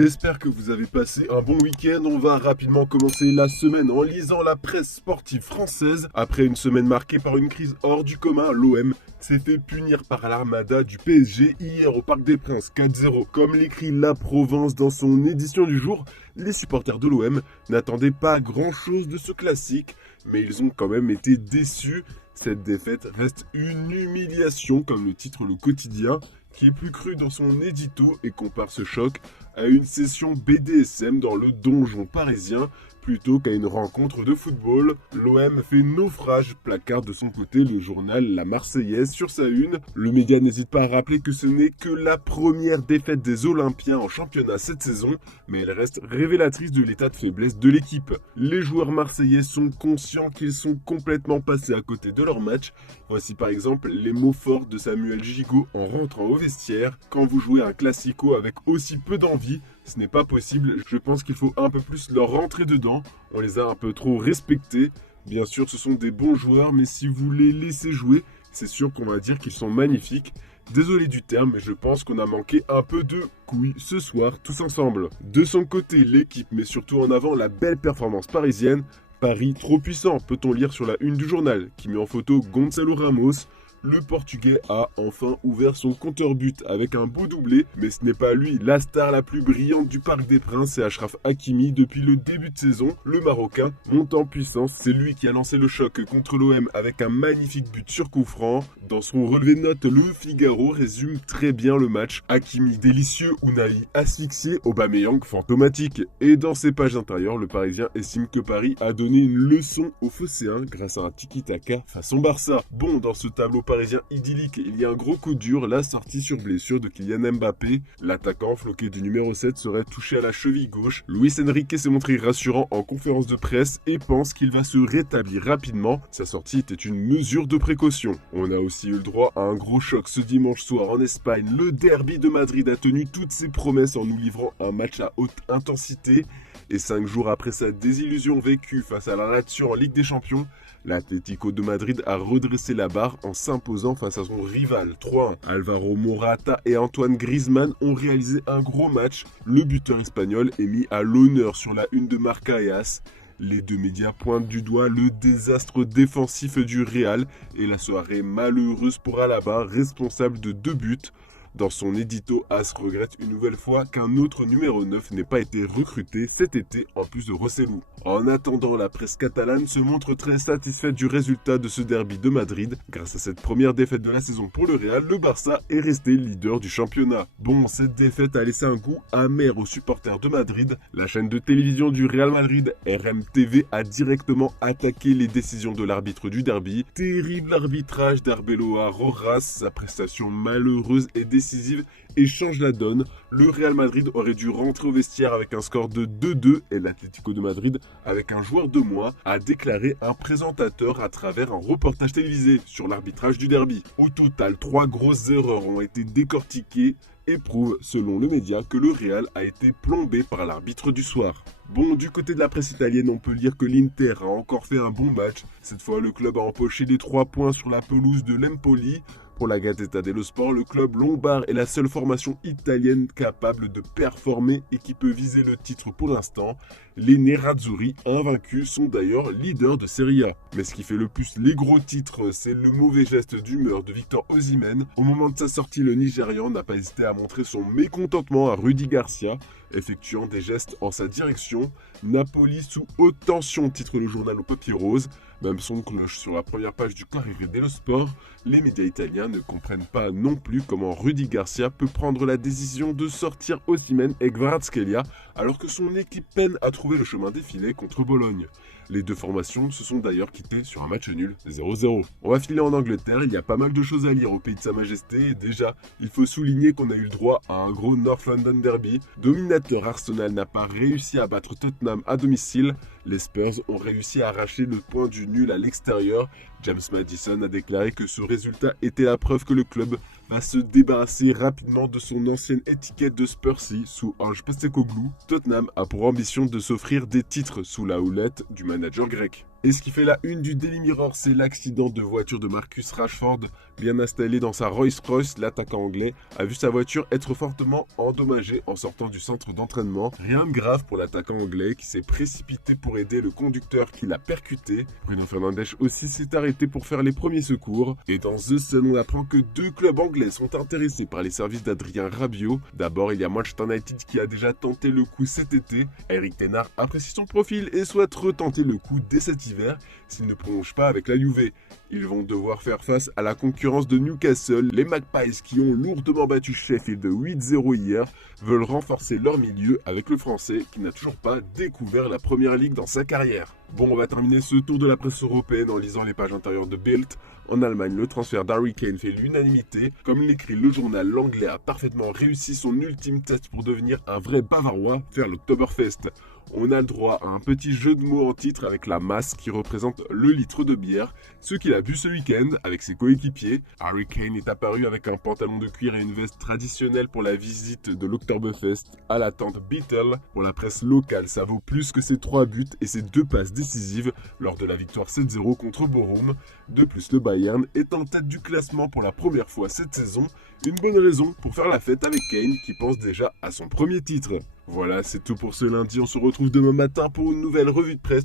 J'espère que vous avez passé un bon week-end. On va rapidement commencer la semaine en lisant la presse sportive française. Après une semaine marquée par une crise hors du commun, l'OM s'est fait punir par l'armada du PSG hier au Parc des Princes 4-0. Comme l'écrit La Provence dans son édition du jour, les supporters de l'OM n'attendaient pas grand-chose de ce classique, mais ils ont quand même été déçus. Cette défaite reste une humiliation, comme le titre Le Quotidien, qui est plus cru dans son édito et compare ce choc à une session BDSM dans le donjon parisien plutôt qu'à une rencontre de football. L'OM fait naufrage, placarde de son côté le journal La Marseillaise sur sa une. Le média n'hésite pas à rappeler que ce n'est que la première défaite des Olympiens en championnat cette saison, mais elle reste révélatrice de l'état de faiblesse de l'équipe. Les joueurs marseillais sont conscients qu'ils sont complètement passés à côté de leur match. Voici par exemple les mots forts de Samuel Gigot en rentrant au vestiaire. Quand vous jouez un classico avec aussi peu d'envie, ce n'est pas possible. Je pense qu'il faut un peu plus leur rentrer dedans. On les a un peu trop respectés. Bien sûr, ce sont des bons joueurs, mais si vous les laissez jouer, c'est sûr qu'on va dire qu'ils sont magnifiques. Désolé du terme, mais je pense qu'on a manqué un peu de couilles ce soir, tous ensemble. De son côté, l'équipe met surtout en avant la belle performance parisienne. Paris trop puissant, peut-on lire sur la une du journal, qui met en photo Gonçalo Ramos. Le Portugais a enfin ouvert son compteur but avec un beau doublé, mais ce n'est pas lui. La star la plus brillante du Parc des Princes, c'est Achraf Hakimi. Depuis le début de saison, le Marocain monte en puissance. C'est lui qui a lancé le choc contre l'OM avec un magnifique but sur coup franc. Dans son relevé de notes, le Figaro résume très bien le match. Hakimi délicieux, Unai asphyxié, Aubameyang fantomatique. Et dans ses pages intérieures, le Parisien estime que Paris a donné une leçon aux Phocéens grâce à un tiki-taka façon Barça. Bon, dans ce tableau parisien idyllique, il y a un gros coup dur, la sortie sur blessure de Kylian Mbappé. L'attaquant floqué du numéro 7 serait touché à la cheville gauche. Luis Enrique s'est montré rassurant en conférence de presse et pense qu'il va se rétablir rapidement. Sa sortie était une mesure de précaution. On a aussi eu le droit à un gros choc ce dimanche soir en Espagne. Le derby de Madrid a tenu toutes ses promesses en nous livrant un match à haute intensité. Et 5 jours après sa désillusion vécue face à la Lazio en Ligue des Champions, l'Atlético de Madrid a redressé la barre en s'imposant face à son rival 3-1. Alvaro Morata et Antoine Griezmann ont réalisé un gros match. Le buteur espagnol est mis à l'honneur sur la une de Marca et AS. Les deux médias pointent du doigt le désastre défensif du Real et la soirée malheureuse pour Alaba, responsable de 2 buts. Dans son édito, As regrette une nouvelle fois qu'un autre numéro 9 n'ait pas été recruté cet été en plus de Rosselló. En attendant, la presse catalane se montre très satisfaite du résultat de ce derby de Madrid. Grâce à cette première défaite de la saison pour le Real, le Barça est resté leader du championnat. Bon, cette défaite a laissé un goût amer aux supporters de Madrid. La chaîne de télévision du Real Madrid, RMTV, a directement attaqué les décisions de l'arbitre du derby. Terrible arbitrage d'Arbeloa Rojas, sa prestation malheureuse et décisive et change la donne. Le Real Madrid aurait dû rentrer au vestiaire avec un score de 2-2 et l'Atlético de Madrid avec un joueur de moins, a déclaré un présentateur à travers un reportage télévisé sur l'arbitrage du derby. Au total, 3 grosses erreurs ont été décortiquées et prouvent, selon le média, que le Real a été plombé par l'arbitre du soir. Bon, du côté de la presse italienne, on peut lire que l'Inter a encore fait un bon match. Cette fois, le club a empoché les 3 points sur la pelouse de l'Empoli. Pour la Gazzetta dello Sport, le club lombard est la seule formation italienne capable de performer et qui peut viser le titre pour l'instant. Les Nerazzurri, invaincus, sont d'ailleurs leaders de Serie A. Mais ce qui fait le plus les gros titres, c'est le mauvais geste d'humeur de Victor Osimhen. Au moment de sa sortie, le Nigérian n'a pas hésité à montrer son mécontentement à Rudy Garcia, effectuant des gestes en sa direction. Napoli sous haute tension, titre le journal au papier rose. Même son de cloche sur la première page du Corriere dello Sport, les médias italiens ne comprennent pas non plus comment Rudy Garcia peut prendre la décision de sortir Osimhen et Kvaratskhelia alors que son équipe peine à trouver le chemin défilé contre Bologne. Les deux formations se sont d'ailleurs quittées sur un match nul 0-0. On va filer en Angleterre, il y a pas mal de choses à lire au pays de Sa Majesté. Et déjà, il faut souligner qu'on a eu le droit à un gros North London Derby. Dominateur, Arsenal n'a pas réussi à battre Tottenham à domicile. Les Spurs ont réussi à arracher le point du nul à l'extérieur. James Maddison a déclaré que ce résultat était la preuve que le club va se débarrasser rapidement de son ancienne étiquette de Spursy sous Ange Postecoglou. Tottenham a pour ambition de s'offrir des titres sous la houlette du manager grec. Et ce qui fait la une du Daily Mirror, c'est l'accident de voiture de Marcus Rashford. Bien installé dans sa Rolls-Royce, l'attaquant anglais a vu sa voiture être fortement endommagée en sortant du centre d'entraînement. Rien de grave pour l'attaquant anglais qui s'est précipité pour aider le conducteur qui l'a percuté. Bruno Fernandes aussi s'est arrêté pour faire les premiers secours. Et dans The Sun, on apprend que 2 clubs anglais sont intéressés par les services d'Adrien Rabiot. D'abord, il y a Manchester United qui a déjà tenté le coup cet été. Eric Ten Hag apprécie son profil et souhaite retenter le coup dès cet hiver s'il ne prolonge pas avec la Juve. Ils vont devoir faire face à la concurrence de Newcastle. Les Magpies, qui ont lourdement battu Sheffield de 8-0 hier, veulent renforcer leur milieu avec le Français qui n'a toujours pas découvert la Première Ligue dans sa carrière. Bon, on va terminer ce tour de la presse européenne en lisant les pages intérieures de Bild. En Allemagne, le transfert d'Harry Kane fait l'unanimité. Comme l'écrit le journal, l'Anglais a parfaitement réussi son ultime test pour devenir un vrai Bavarois, faire l'Oktoberfest. On a le droit à un petit jeu de mots en titre avec la masse qui représente le litre de bière, ce qu'il a bu ce week-end avec ses coéquipiers. Harry Kane est apparu avec un pantalon de cuir et une veste traditionnelle pour la visite de l'Oktoberfest à la tente Beatle. Pour la presse locale, ça vaut plus que ses 3 buts et ses 2 passes décisives lors de la victoire 7-0 contre Bochum. De plus, le Bayern est en tête du classement pour la première fois cette saison. Une bonne raison pour faire la fête avec Kane qui pense déjà à son premier titre. Voilà, c'est tout pour ce lundi. On se retrouve demain matin pour une nouvelle revue de presse.